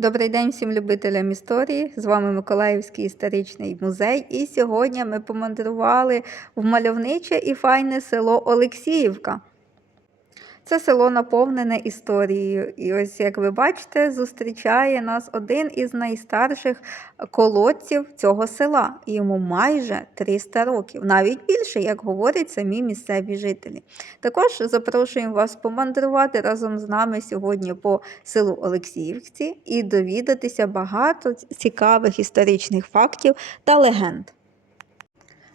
Добрий день всім любителям історії. З вами Миколаївський історичний музей. І сьогодні ми помандрували в мальовниче і файне село Олексіївка. Це село наповнене історією. І ось, як ви бачите, зустрічає нас один із найстарших колодців цього села. Йому майже 300 років, навіть більше, як говорять самі місцеві жителі. Також запрошуємо вас помандрувати разом з нами сьогодні по селу Олексіївці і довідатися багато цікавих історичних фактів та легенд.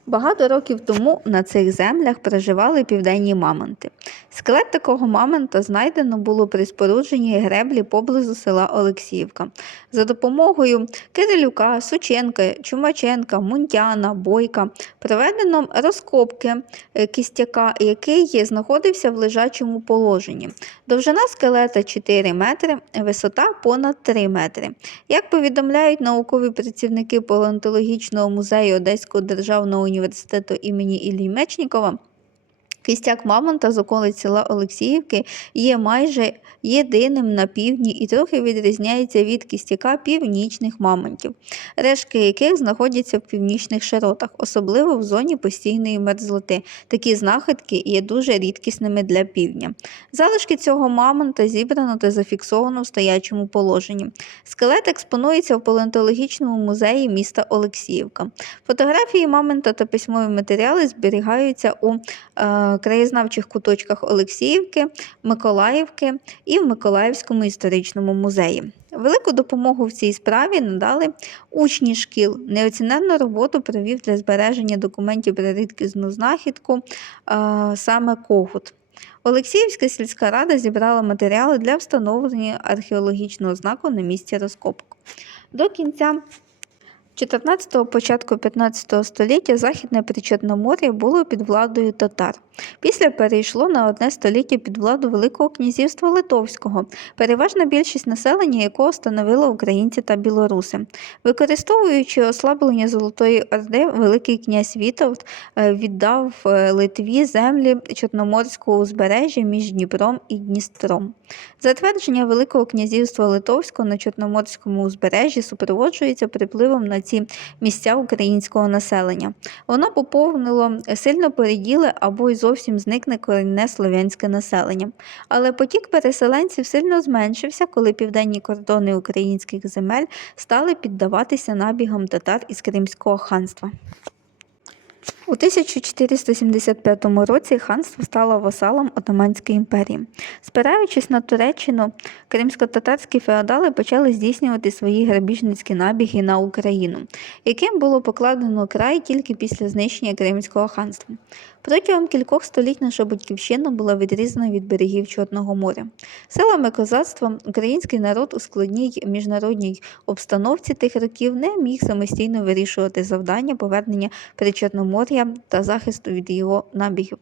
Багато років тому на цих землях проживали південні мамонти. Скелет такого мамонта знайдено було при спорудженні греблі поблизу села Олексіївка. За допомогою Кирилюка, Сученка, Чумаченка, Мунтяна, Бойка проведено розкопки е, кістяка, який знаходився в лежачому положенні. Довжина скелета 4 метри, висота понад 3 метри. Як повідомляють наукові працівники палеонтологічного музею Одеського державного університету імені Іллі Мечнікова, Кістяк Мамонта з околиць села Олексіївки є майже єдиним на півдні і трохи відрізняється від кістяка північних мамонтів, рештки яких знаходяться в північних широтах, особливо в зоні постійної мерзлоти. Такі знахідки є дуже рідкісними для півдня. Залишки цього мамонта зібрано та зафіксовано в стоячому положенні. Скелет експонується в палеонтологічному музеї міста Олексіївка. Фотографії мамонта та письмові матеріали зберігаються у краєзнавчих куточках Олексіївки, Миколаївки і в Миколаївському історичному музеї. Велику допомогу в цій справі надали учні шкіл. Неоціненну роботу провів для збереження документів про рідкісну знахідку саме Когут. Олексіївська сільська рада зібрала матеріали для встановлення археологічного знаку на місці розкопок. До кінця 14-го, початку 15 століття Західне Причорномор'я було під владою татар. Після перейшло на одне століття під владу Великого князівства Литовського, переважна більшість населення якого становило українці та білоруси. Використовуючи ослаблення Золотої Орди, Великий князь Вітовт е, віддав е, Литві землі Чорноморського узбережжя між Дніпром і Дністром. Затвердження Великого князівства Литовського на Чорноморському узбережжі супроводжується припливом на ці місця українського населення. Воно поповнило сильно переділе або й зовсім зникне корінне слов'янське населення. Але потік переселенців сильно зменшився, коли південні кордони українських земель стали піддаватися набігам татар із Кримського ханства. У 1475 році ханство стало васалом Отоманської імперії. Спираючись на Туреччину, кримсько-татарські феодали почали здійснювати свої грабіжницькі набіги на Україну, яким було покладено край тільки після знищення Кримського ханства. Протягом кількох століть наша батьківщина була відрізана від берегів Чорного моря. Силами козацтва український народ у складній міжнародній обстановці тих років не міг самостійно вирішувати завдання повернення Причорномор'я та захисту від його набігів.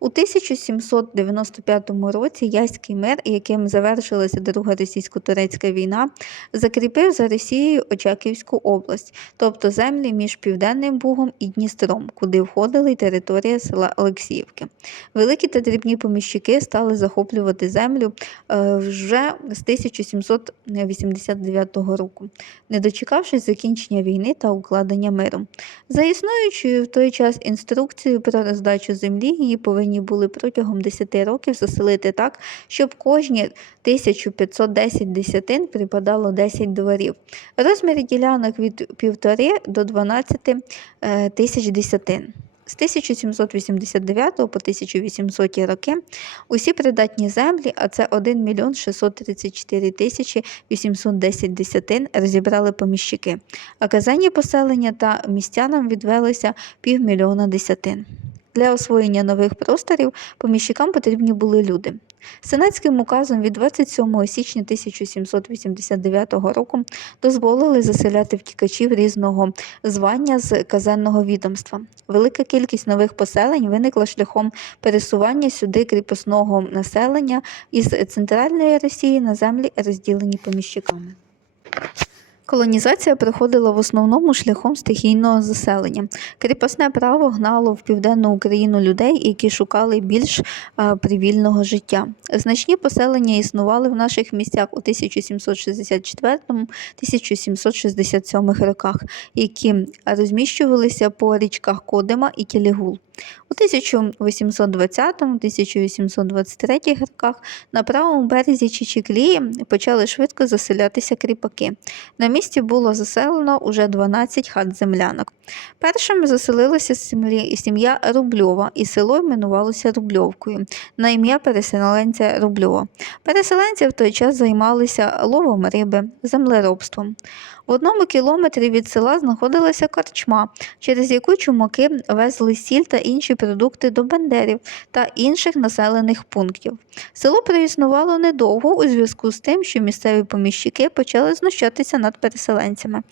У 1795 році Яський мир, яким завершилася Друга російсько-турецька війна, закріпив за Росією Очаківську область, тобто землі між Південним Бугом і Дністром, куди входила й територія села Олексіївки. Великі та дрібні поміщики стали захоплювати землю е, вже з 1789 року, не дочекавшись закінчення війни та укладення миру. За існуючою в той час інструкцією про роздачу землі, її повинні були протягом 10 років заселити так, щоб кожні 1510 десятин припадало 10 дворів. Розміри ділянок від 1,5 до 12 е, тисяч десятин. З 1789 по 1800 роки усі придатні землі, а це 1 мільйон 634 тисячі 810 десятин, розібрали поміщики, а казанні поселення та містянам відвелися півмільйона десятин. Для освоєння нових просторів поміщикам потрібні були люди. Сенатським указом від 27 січня 1789 року дозволили заселяти втікачів різного звання з казенного відомства. Велика кількість нових поселень виникла шляхом пересування сюди кріпосного населення із центральної Росії на землі, розділені поміщиками. Колонізація проходила в основному шляхом стихійного заселення. Кріпосне право гнало в південну Україну людей, які шукали більш а, привільного життя. Значні поселення існували в наших місцях у 1764-1767 роках, які розміщувалися по річках Кодима і Тілігул. У 1820-1823 роках на правому березі Чичіклії почали швидко заселятися кріпаки. На місці було заселено уже 12 хат землянок. Першими заселилася сім'я- Рубльова, і село іменувалося Рубльовкою на ім'я переселенця Рубльова. Переселенці в той час займалися ловом риби, землеробством. В одному кілометрі від села знаходилася корчма, через яку чумаки везли сіль та інші продукти до бендерів та інших населених пунктів. Село проіснувало недовго у зв'язку з тим, що місцеві поміщики почали знущатися над переселенцями.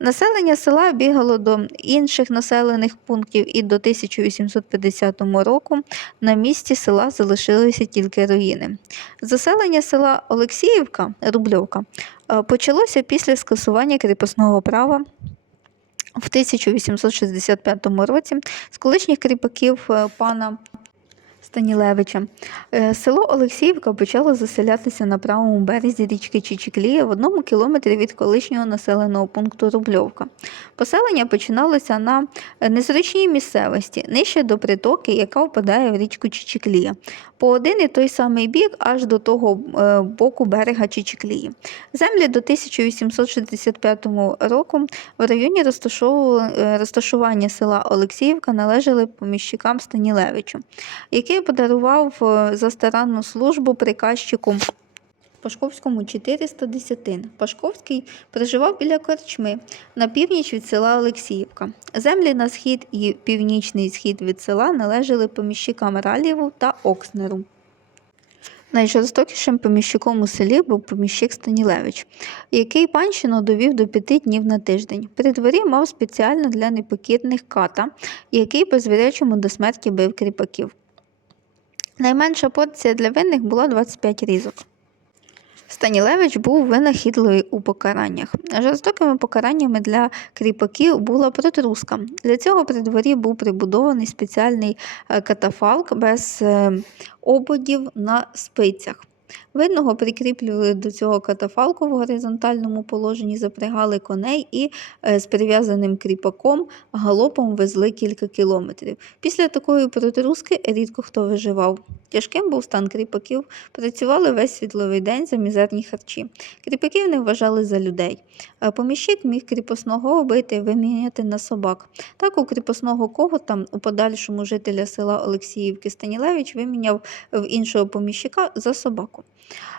Населення села бігало до інших населених пунктів і до 1850 року на місці села залишилися тільки руїни. Заселення села Олексіївка, Рубльовка, е, почалося після скасування кріпосного права в 1865 році з колишніх кріпаків е, пана Станілевича. Е, Село Олексіївка почало заселятися на правому березі річки Чичіклія в одному кілометрі від колишнього населеного пункту Рубльовка. Поселення починалося на незручній місцевості, нижче до притоки, яка впадає в річку Чичіклія, по один і той самий бік аж до того е, боку берега Чичіклії. Землі до 1865 року в районі е, розташування села Олексіївка належали поміщикам Станілевичу, який подарував е, за старанну службу приказчику Пашковському 400 десятин. Пашковський проживав біля корчми на північ від села Олексіївка. Землі на схід і північний схід від села належали поміщикам Ралєву та Окснеру. Найжорстокішим поміщиком у селі був поміщик Станілевич, який панщину довів до п'яти днів на тиждень. При дворі мав спеціально для непокірних ката, який по звірячому до смерті бив кріпаків. Найменша порція для винних була 25 різок. Станілевич був винахідливий у покараннях. Жорстокими покараннями для кріпаків була протруска. Для цього при дворі був прибудований спеціальний е, катафалк без е, ободів на спицях. Винного прикріплювали до цього катафалку в горизонтальному положенні, запрягали коней і е, з прив'язаним кріпаком галопом везли кілька кілометрів. Після такої протруски рідко хто виживав. Тяжким був стан кріпаків, працювали весь світловий день за мізерні харчі. Кріпаків не вважали за людей. Е, Поміщик міг кріпосного убити виміняти на собак. Так у кріпосного когота, у подальшому жителя села Олексіївки Станілевич виміняв в іншого поміщика за собаку. Е,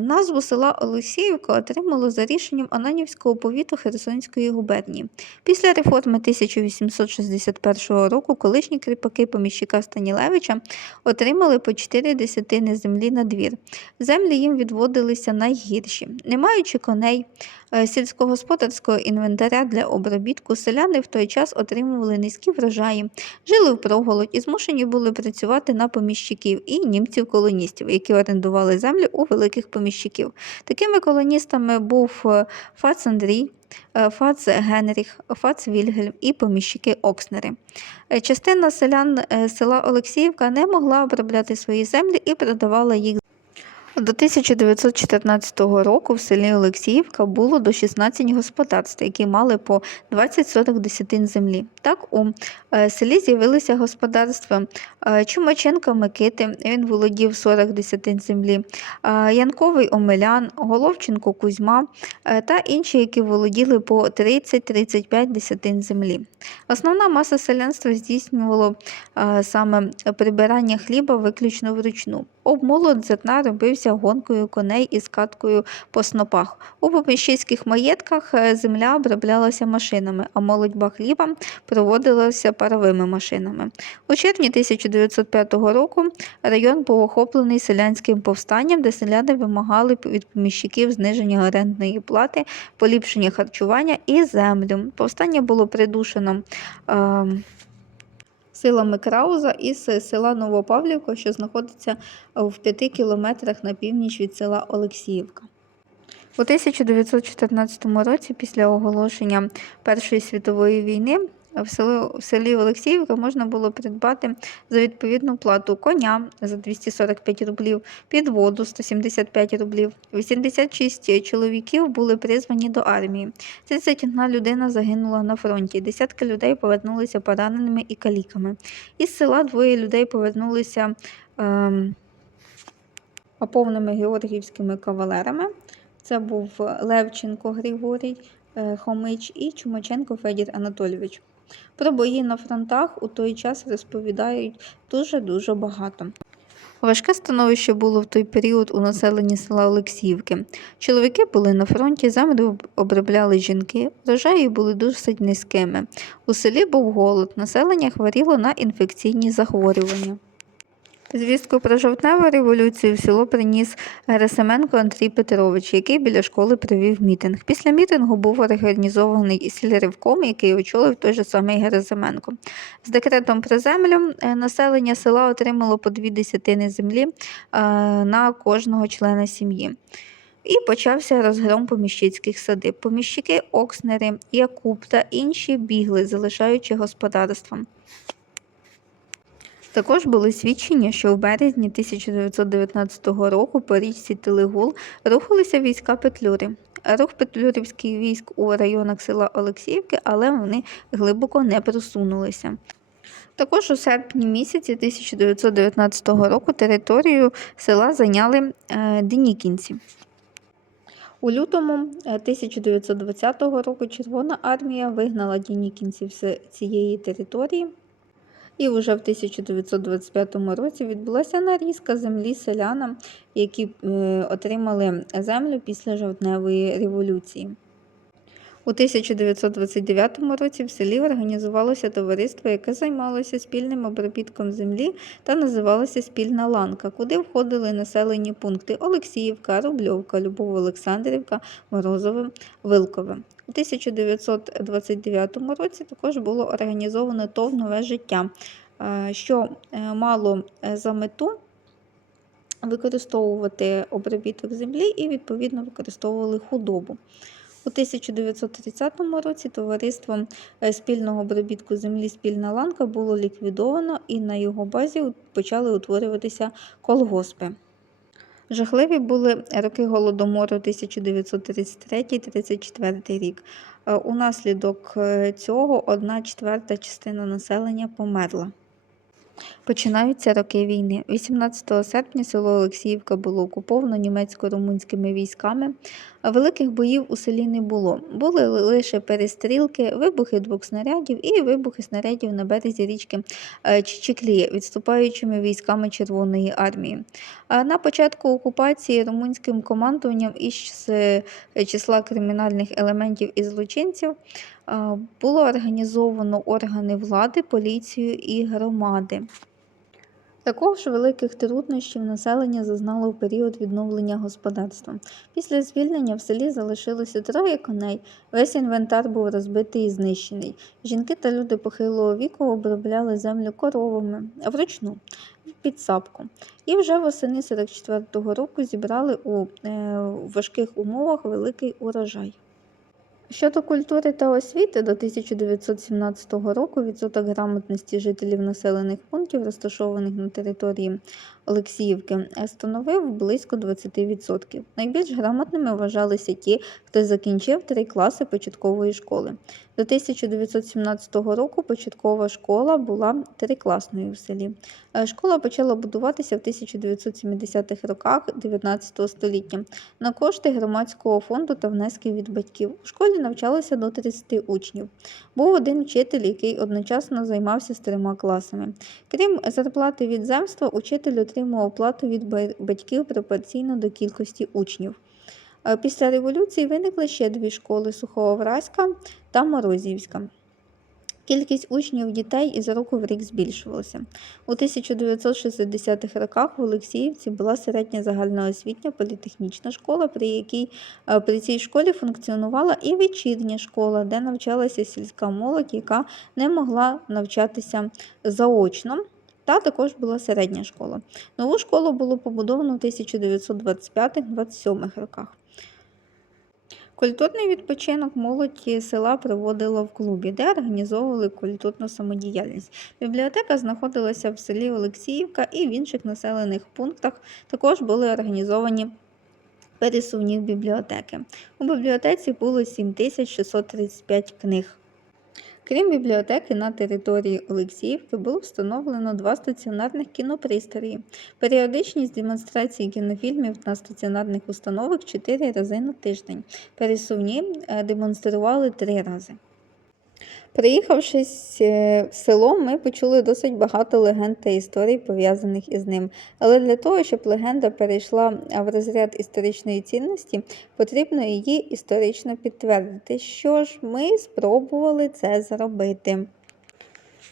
Назву села Олексіївка отримало за рішенням Ананівського повіту Херсонської губернії. Після реформи 1861 року колишні кріпаки поміщика Станілевича отримали по 4 десятини землі на двір. Землі їм відводилися найгірші. Не маючи коней, е, сільськогосподарського інвентаря для обробітку, селяни в той час отримували низькі врожаї, жили в проголодь і змушені були працювати на поміщиків і німців-колоністів, які орендували землі у великих поміщиків. Такими колоністами був е, Фац Андрій, е, Фац Генріх, Фац Вільгельм і поміщики Окснери. Е, Частина селян села Олексіївка не могла обробляти свої землі і продавала їх до 1914 року в селі Олексіївка було до 16 господарств, які мали по 20-40 десятин землі. Так, у е, селі з'явилися господарства е, Чумаченка Микити, він володів 40 десятин землі, е, Янковий Омелян, Головченко Кузьма та інші, які володіли по 30-35 десятин землі. Основна маса селянства здійснювало е, саме прибирання хліба виключно вручну. Обмолот зерна робився гонкою коней із каткою по снопах. У поміщицьких маєтках е, земля оброблялася машинами, а молодьба хліба проводилася паровими машинами. У червні 1905 року район був охоплений селянським повстанням, де селяни вимагали від поміщиків зниження орендної плати, поліпшення харчування і землю. Повстання було придушено. е, Силами Крауза із села Новопавлівка, що знаходиться в п'яти кілометрах на північ від села Олексіївка. У 1914 році, після оголошення Першої світової війни, в селі, в селі Олексіївка можна було придбати за відповідну плату коня за 245 рублів, підводу 175 рублів. 86 чоловіків були призвані до армії. 31 людина загинула на фронті. Десятки людей повернулися пораненими і каліками. Із села двоє людей повернулися ем, повними георгіївськими кавалерами. Це був Левченко Григорій е, Хомич і Чумаченко Федір Анатолійович. Про бої на фронтах у той час розповідають дуже-дуже багато. Важке становище було в той період у населенні села Олексіївки. Чоловіки були на фронті, землю обробляли жінки, врожаї були досить низькими. У селі був голод, населення хворіло на інфекційні захворювання. Звістку про жовтневу революцію в село приніс Герасименко Андрій Петрович, який біля школи провів мітинг. Після мітингу був організований сільревком, який очолив той же самий Герасименко. З декретом про землю е, населення села отримало по дві десятини землі е, на кожного члена сім'ї. І почався розгром поміщицьких садиб. Поміщики Окснери, Якуб та інші бігли, залишаючи господарством. Також були свідчення, що в березні 1919 року по річці Телегул рухалися війська Петлюри. Рух петлюрівських військ у районах села Олексіївки, але вони глибоко не просунулися. Також у серпні місяці 1919 року територію села зайняли е, денікінці. У лютому е, 1920 року Червона армія вигнала денікінців з цієї території. І вже в 1925 році відбулася нарізка землі селянам, які е, отримали землю після жовтневої революції. У 1929 році в селі організувалося товариство, яке займалося спільним обробітком землі та називалося Спільна ланка, куди входили населені пункти Олексіївка, Рубльовка, Любов Олександрівка, Морозове, Вилкове. У 1929 році також було організовано ТОВ нове життя, е, що е, мало е, за мету використовувати обробіток землі і, відповідно, використовували худобу. У 1930 році товариством спільного обробітку землі Спільна ланка було ліквідовано і на його базі почали утворюватися колгоспи. Жахливі були роки голодомору 1933-34 рік. Е, Унаслідок е, цього одна четверта частина населення померла. Починаються роки війни. 18 серпня село Олексіївка було окуповано німецько-румунськими військами. Великих боїв у селі не було. Були лише перестрілки, вибухи двох снарядів і вибухи снарядів на березі річки е, Чичиклі, відступаючими військами Червоної армії. На початку окупації румунським командуванням із е, числа кримінальних елементів і злочинців було організовано органи влади, поліцію і громади. Також великих труднощів населення зазнало в період відновлення господарства. Після звільнення в селі залишилося троє коней, весь інвентар був розбитий і знищений. Жінки та люди похилого віку обробляли землю коровами вручну в підсапку. І вже восени 44-го року зібрали у е, важких умовах великий урожай. Щодо культури та освіти, до 1917 року відсоток грамотності жителів населених пунктів, розташованих на території Олексіївки, становив близько 20%. Найбільш грамотними вважалися ті, хто закінчив три класи початкової школи. До 1917 року початкова школа була трикласною в селі. Е, Школа почала будуватися в 1970-х роках 19 століття на кошти громадського фонду та внески від батьків. У школі навчалося до 30 учнів. Був один вчитель, який одночасно займався з трьома класами. Крім зарплати від земства, учитель отримував плату від батьків пропорційно до кількості учнів. Е, Після революції виникли ще дві школи Суховраська та Морозівська. Кількість учнів дітей із року в рік збільшувалася. У 1960-х роках в Олексіївці була середня загальноосвітня політехнічна школа, при якій е, при цій школі функціонувала і вечірня школа, де навчалася сільська молодь, яка не могла навчатися заочно. Та також була середня школа. Нову школу було побудовано в 1925-27 роках. Культурний відпочинок молоді села проводила в клубі, де організовували культурну самодіяльність. Бібліотека знаходилася в селі Олексіївка і в інших населених пунктах також були організовані пересувні бібліотеки. У бібліотеці було 7635 книг. Крім бібліотеки, на території Олексіївки було встановлено два стаціонарних кінопристрої. Періодичність демонстрації кінофільмів на стаціонарних установах 4 рази на тиждень. Пересувні е, демонстрували 3 рази. Приїхавшись е, в село, ми почули досить багато легенд та історій, пов'язаних із ним. Але для того, щоб легенда перейшла в розряд історичної цінності, потрібно її історично підтвердити. Що ж, ми спробували це зробити.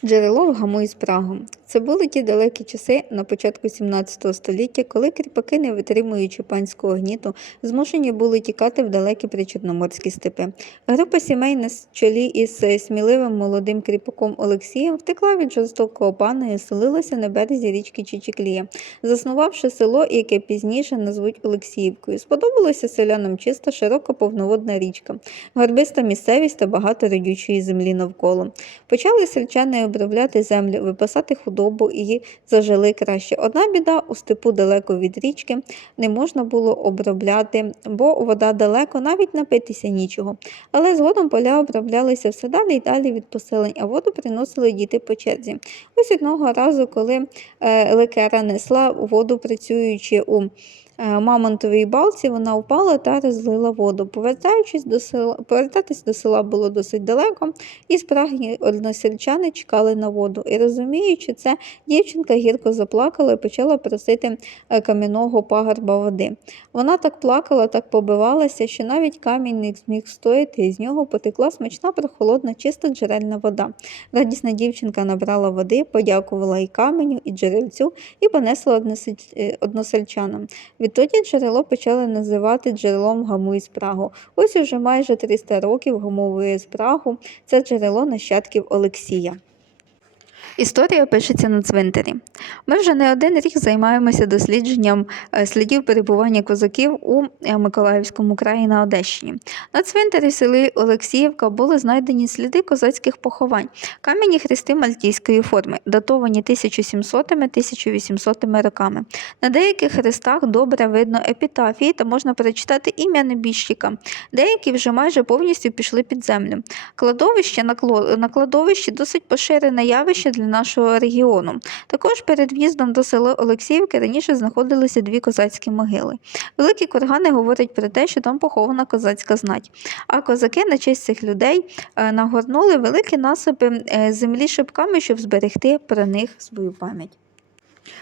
Джерело вгамує спрагу. Це були ті далекі часи на початку 17 століття, коли кріпаки, не витримуючи панського гніту, змушені були тікати в далекі причорноморські степи. Група сімей на чолі із сміливим молодим кріпаком Олексієм втекла від жорстокого пана і оселилася на березі річки Чичіклія, заснувавши село, яке пізніше назвуть Олексіївкою. Сподобалося селянам чиста, широка повноводна річка, горбиста місцевість та багато родючої землі навколо. Почали сельчани обробляти землю, випасати худобу і зажили краще. Одна біда у степу далеко від річки не можна було обробляти, бо вода далеко, навіть напитися нічого. Але згодом поля оброблялися все далі і далі від поселень, а воду приносили діти по черзі. Ось одного разу, коли е, лекера несла воду, працюючи у Мамонтовій балці вона впала та розлила воду. Повертаючись до села, повертатись до села було досить далеко, і спрагні односельчани чекали на воду. І розуміючи це, дівчинка гірко заплакала і почала просити е, кам'яного пагорба води. Вона так плакала, так побивалася, що навіть камінь не зміг стояти, і з нього потекла смачна, прохолодна, чиста джерельна вода. Радісна дівчинка набрала води, подякувала і каменю, і джерельцю, і понесла е, односельчанам. Відтоді джерело почали називати джерелом гаму і Спрагу. Ось уже майже 300 років гамовує спрагу. Це джерело нащадків Олексія. Історія пишеться на цвинтарі. Ми вже не один рік займаємося дослідженням е, слідів перебування козаків у е, Миколаївському краї на Одещині. На цвинтарі в селі Олексіївка були знайдені сліди козацьких поховань, кам'яні хрести мальтійської форми, датовані 1700-1800 роками. На деяких хрестах добре видно епітафії та можна перечитати ім'я небіжчика. Деякі вже майже повністю пішли під землю. Кладовище на кладовищі досить поширене явище для нашого регіону. Також перед в'їздом до села Олексіївки раніше знаходилися дві козацькі могили. Великі кургани говорять про те, що там похована козацька знать. А козаки на честь цих людей е, нагорнули великі насипи е, землі шипками, щоб зберегти про них свою пам'ять.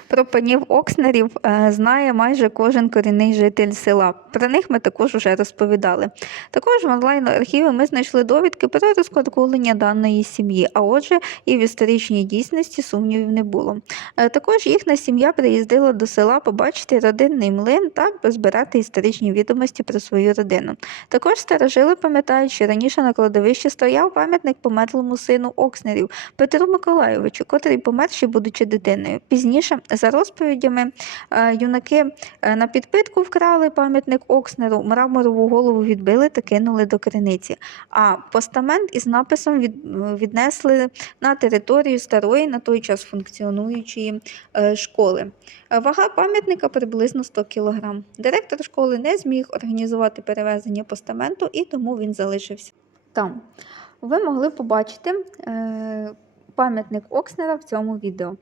Про панів Окснерів е, знає майже кожен корінний житель села. Про них ми також вже розповідали. Також в онлайн-архіві ми знайшли довідки про розкладкулення даної сім'ї, а отже, і в історичній дійсності сумнівів не було. Е, Також їхня сім'я приїздила до села побачити родинний млин та збирати історичні відомості про свою родину. Також старожили пам'ятають, що раніше на кладовищі стояв пам'ятник померлому сину Окснерів Петру Миколайовичу, котрий помер ще будучи дитиною. Пізніше, за розповідями, е, юнаки е, на підпитку вкрали пам'ятник Окснеру, мраморову голову відбили та кинули до криниці. А постамент із написом віднесли на територію старої на той час функціонуючої е, школи. Вага пам'ятника приблизно 100 кг. Директор школи не зміг організувати перевезення постаменту і тому він залишився там. Ви могли побачити пам'ятник Окснера в цьому відео.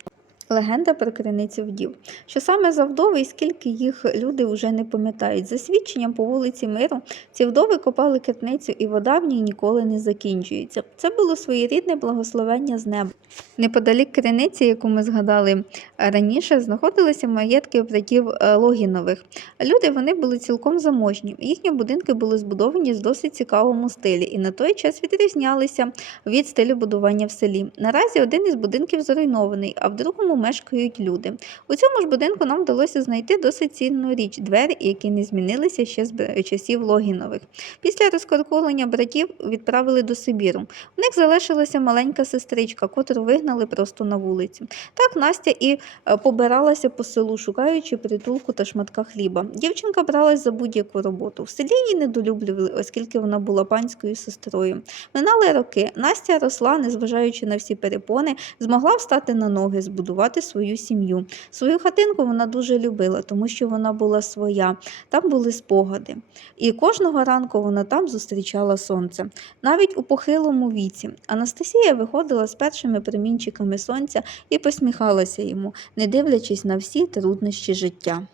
Легенда про криницю вдів. Що саме за вдови і скільки їх люди вже не пам'ятають. За свідченням по вулиці Миру, ці вдови копали криницю, і вода в ній ніколи не закінчується. Це було своєрідне благословення з неба. Неподалік криниці, яку ми згадали раніше, знаходилися маєтки братів е, Логінових. Люди вони були цілком заможні. Їхні будинки були збудовані з досить цікавому стилі і на той час відрізнялися від стилю будування в селі. Наразі один із будинків зруйнований, а в другому мешкають люди. У цьому ж будинку нам вдалося знайти досить цінну річ двері, які не змінилися ще з часів Логінових. Після розкоркулення братів відправили до Сибіру. У них залишилася маленька сестричка, котру вигнали просто на вулицю. Так Настя і е, побиралася по селу, шукаючи притулку та шматка хліба. Дівчинка бралась за будь-яку роботу. В селі її недолюблювали, оскільки вона була панською сестрою. Минали роки. Настя росла, незважаючи на всі перепони, змогла встати на ноги, збудувати свою сім'ю. Свою хатинку вона дуже любила, тому що вона була своя. Там були спогади. І кожного ранку вона там зустрічала сонце. Навіть у похилому віці Анастасія виходила з першими примінчиками сонця і посміхалася йому, не дивлячись на всі труднощі життя.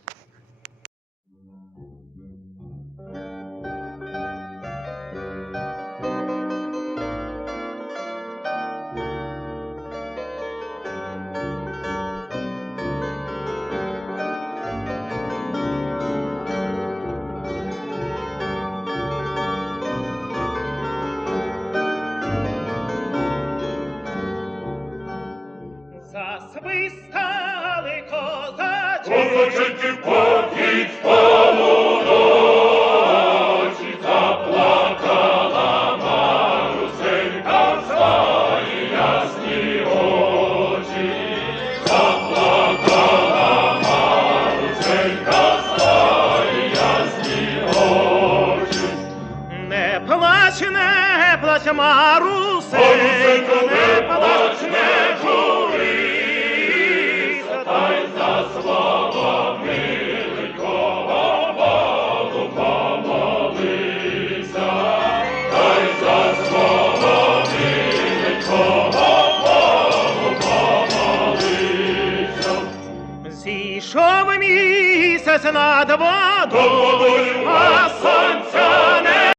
Над водою, а сонця